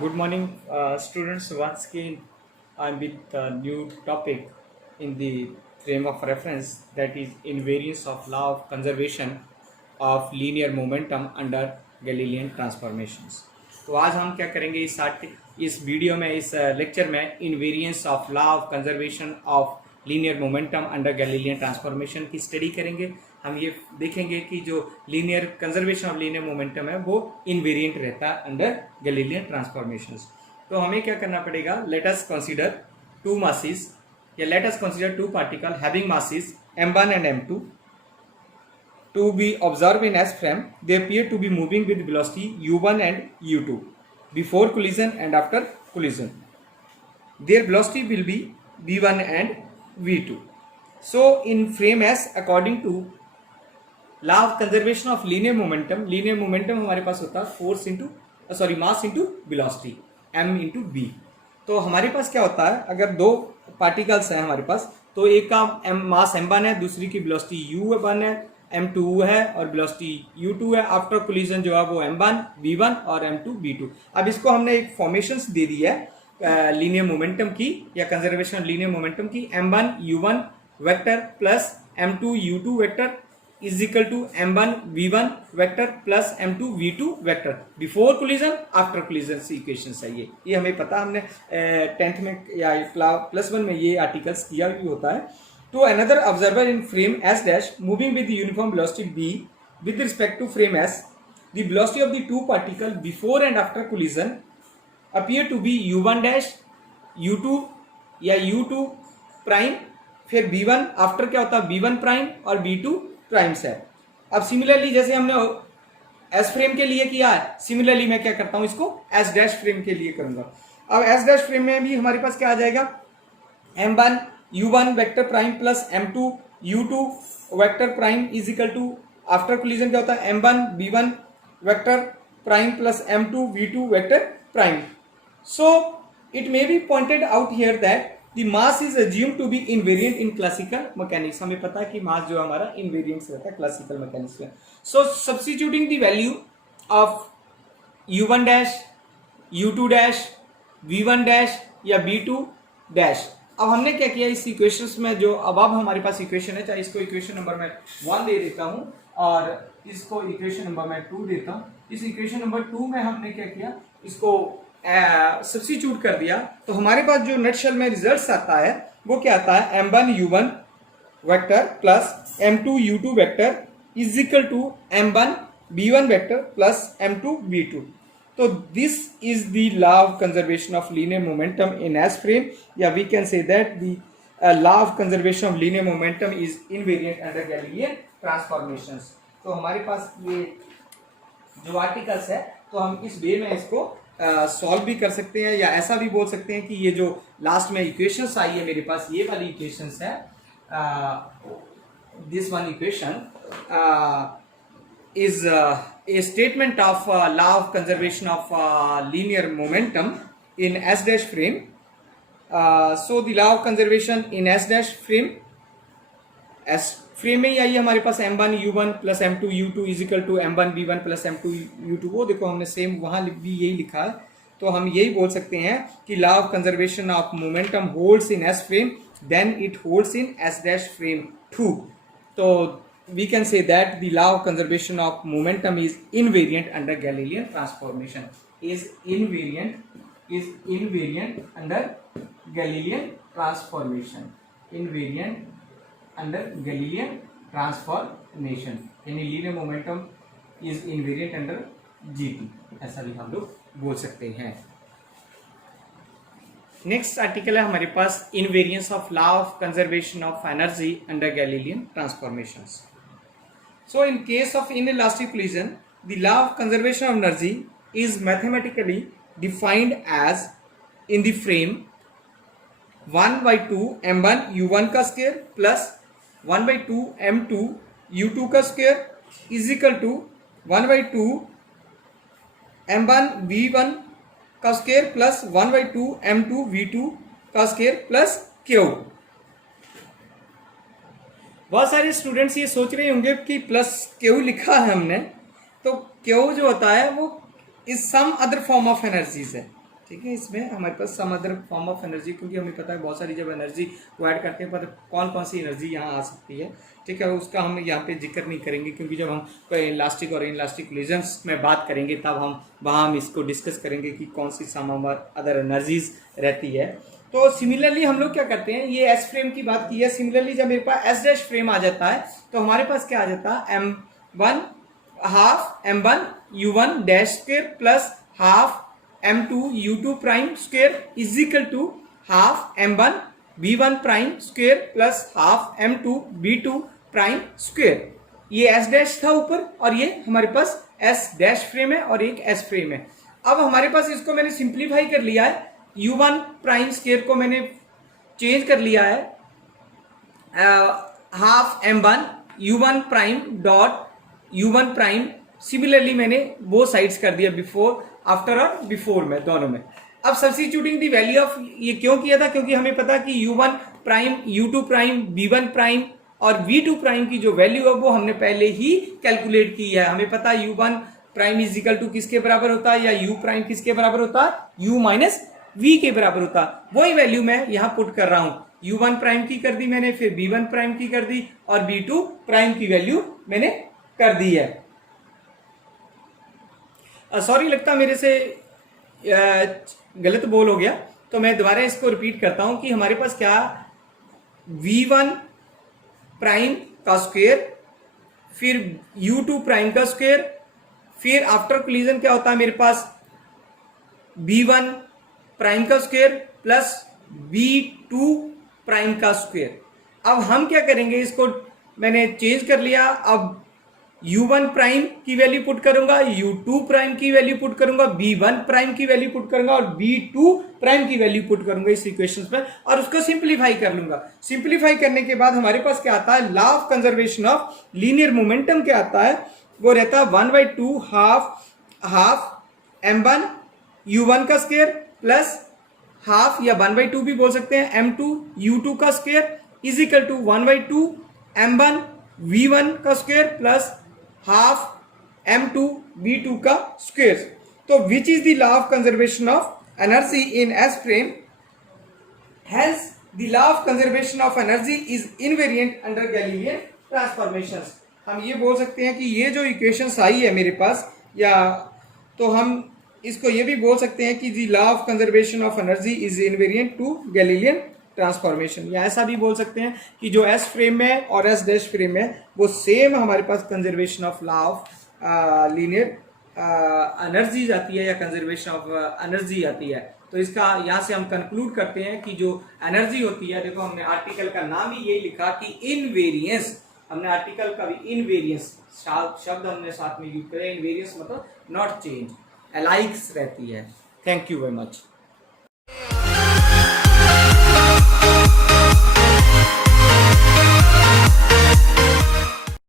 Good morning, students. Once again, I'm with a new topic in the frame of reference, that is invariance of law of conservation of linear momentum under Galilean transformations. तो आज हम क्या करेंगे इस video में, इस lecture में invariance of law of conservation of linear momentum under Galilean transformation की स्टडी करेंगे। हम ये देखेंगे कि जो linear conservation of linear momentum है वो इनवेरिएंट रहता है अंडर गैलीलियन ट्रांसफॉर्मेशंस। तो हमें क्या करना पड़ेगा, let us consider two masses या let us consider two particle having masses m1 and m2 to be observed in S frame. They appear to be moving with velocity u1 and u2 before collision and after collision. Their velocity will be v1 and v2. So in frame S, according to law of conservation of linear momentum हमारे पास होता है force into mass into velocity m into b। तो हमारे पास क्या होता है, अगर दो पार्टिकल्स हैं हमारे पास, तो एक का मास m1 है, दूसरी की वेलोसिटी u1 है, m2 है और वेलोसिटी u2 है। आफ्टर कोलिजन जो है वो m1 v1 और m2 v2। अब इसको हमने एक फॉर्मेशंस दे दी है लीनियर मोमेंटम की या कंजर्वेशन लीनियर मोमेंटम की, m1 u1 vector plus m2 u2 vector is equal to m1 v1 vector plus m2 v2 vector before collision after collision से इक्वेशंस है। ये हमें पता, हमने 10th में या +1 में ये आर्टिकल्स किया भी होता है। तो another observer in frame S dash moving with uniform velocity b with respect to frame S, the velocity of the two particles before and after collision appear to be u1 dash u2 या u2 prime, फिर b1 after क्या होता है b1 prime और b2 prime से। अब similarly जैसे हमने S फ्रेम के लिए किया है, सिमिलरली मैं क्या करता हूं, इसको S डैश फ्रेम के लिए करूंगा। अब S डैश फ्रेम में भी हमारे पास क्या आ जाएगा, m1 u1 vector prime plus m2 u2 vector prime is equal to after collision क्या होता है m1 b1 vector prime plus m2 v2 vector prime. So it may be pointed out here that the mass is assumed to be invariant in classical mechanics. हमें पता है कि मास जो हमारा invariant रहता है क्लासिकल मैकेनिक्स में। So substituting the value of u1 dash u2 dash v1 dash या v2 डैश, अब हमने क्या किया इस इक्वेशंस में, जो अब हमारे पास इक्वेशन है, चाहे इसको इक्वेशन नंबर मैं 1 दे देता हूं और इसको इक्वेशन नंबर मैं 2 देता हूं। इस इक्वेशन नंबर 2 में हमने क्या किया, इसको सब्स्टिट्यूट कर दिया, तो हमारे पास जो नटशेल में रिजल्ट्स आता है वो क्या आता है, m1 u1 vector plus m2 u2 vector is equal to m1 b1 vector plus m2 v2। तो this is the law of conservation of linear momentum in S frame, या we can say that the law of conservation of linear momentum is invariant under Galilean transformations. तो हमारे पास ये जो articles है, तो हम इस वे में इसको सॉल्व भी कर सकते हैं, या ऐसा भी बोल सकते हैं कि ये जो लास्ट में इक्वेशंस आई है मेरे पास, ये वाली इक्वेशंस है, this one equation is a statement of law of conservation of linear momentum in S dash frame. So the law of conservation in S dash frame, S frame में ही आई हमारे पास m1 u1 plus m2 u2 is equal to m1 v1 plus m2 u2। वो देखो हमने same वहाँ भी यही लिखा है। तो हम यही बोल सकते हैं कि law of conservation of momentum holds in S frame, then it holds in S dash frame 2। तो we can say that the law of conservation of momentum is invariant under Galilean transformation, is invariant under Galilean transformation, invariant under Galilean transformation, यानी linear momentum is invariant under GT, ऐसा भी हम लोग बोल सकते हैं। Next article है हमारे पास invariance of law of conservation of energy under Galilean transformations. So in case of inelastic collision, the law of conservation of energy is mathematically defined as in the frame 1 by 2 m1 u1 का square plus 1 by 2 m2 u2 का square is equal to 1 by 2 m1 v1 का square plus 1 by 2 m2 v2 का square plus q। बहुत सारे students ये सोच रहे होंगे कि प्लस क्यू लिखा है हमने, तो क्यू जो होता है वो is some other form of energies है। ठीक है। इसमें हमारे पास some other form of energy, क्योंकि हमें पता है बहुत सारी जब एनर्जी को ऐड करते हैं पर कौन कौन सी एनर्जी यहाँ आ सकती है, ठीक है, उसका हम यहाँ पे जिक्र नहीं करेंगे, क्योंकि जब हम कोई इलास्टिक और इनलास्टिक कोलिजन्स में बात करेंगे तब हम इसको डिस्कस करेंगे कि कौन सी सम अदर एनर्जीज रहती है। तो सिमिलरली हम लोग क्या करते हैं, ये एस फ्रेम की बात की है। सिमिलरली जब मेरे पास एस डैश फ्रेम आ जाता है तो हमारे पास क्या आ जाता है, m1 half m1 u1 dash square plus half m2 u2 prime square is equal to half m1 v1 prime square plus half m2 v2 prime square. ये s डैश था ऊपर और ये हमारे पास s डैश फ्रेम है और एक s frame है। अब हमारे पास इसको मैंने सिंप्लीफाई कर लिया है, u1 प्राइम स्क्वायर को मैंने चेंज कर लिया है half m1 u1 prime dot u1 prime. Similarly मैंने वो साइड्स कर दिया, बिफोर आफ्टर और बिफोर में दोनों में। अब सब्स्टिट्यूटिंग द वैल्यू ऑफ, ये क्यों किया था, क्योंकि हमें पता कि u1 prime u2 prime v1 prime और v2 प्राइम की जो वैल्यू है वो हमने पहले ही कैलकुलेट की है। हमें पता है u1 prime is equal to किसके बराबर होता है, या u प्राइम किसके बराबर होता है, u माइनस v के बराबर होता है। वही वैल्यू मैं यहाँ पुट कर रहा हूं, u1 प्राइम की कर दी मैंने, फिर v1 प्राइम की कर दी और v2 प्राइम की वैल्यू मैंने कर दी है। सॉरी, लगता मेरे से गलत बोल हो गया, तो मैं दोबारा इसको रिपीट करता हूं कि हमारे पास क्या v1 प्राइम का स्क्वायर, फिर u2 प्राइम का स्क्वायर, फिर आफ्टर कोलिजन क्या होता है मेरे पास v1 प्राइम का स्क्वायर प्लस v2 प्राइम का स्क्वायर। अब हम क्या करेंगे, इसको मैंने चेंज कर लिया, अब u1 प्राइम की वैल्यू पुट करूंगा, u2 प्राइम की वैल्यू पुट करूंगा, v1 प्राइम की वैल्यू पुट करूंगा और v2 प्राइम की वैल्यू पुट करूंगा इस इक्वेशन पर और उसको सिंप्लीफाई कर लूंगा। सिंप्लीफाई करने के बाद हमारे पास क्या आता है, law of conservation of linear momentum क्या आता है, वो रहता है 1/2 हाफ m1 u1 का स्क्वायर प्लस हाफ या 1/2 भी बोल सकते हैं m2 u2 का square is equal to 1/2 m1 v1 का square plus half m2 v2 का स्क्वायर। तो which is the law of conservation of energy in S frame, hence the law of conservation of energy is invariant under Galilean transformations. हम ये बोल सकते हैं कि ये जो इक्वेशंस आई है मेरे पास, या तो हम इसको ये भी बोल सकते हैं कि the law of conservation of energy is invariant to Galilean transformation, या ऐसा भी बोल सकते हैं कि जो एस फ्रेम में और एस डैश फ्रेम में वो सेम हमारे पास conservation of law of linear energies आती है या कंजर्वेशन ऑफ एनर्जी आती है। तो इसका यहाँ से हम कंक्लूड करते हैं कि जो एनर्जी होती है, देखो हमने आर्टिकल का नाम ही यही लिखा कि इनवेरियंस, हमने आर्टिकल का भी इनवेरियंस शब्द हमने साथ में यूज करें। इनवेरियंस मतलब नॉट चेंज, अलाइक्स रहती है। Thank you very much.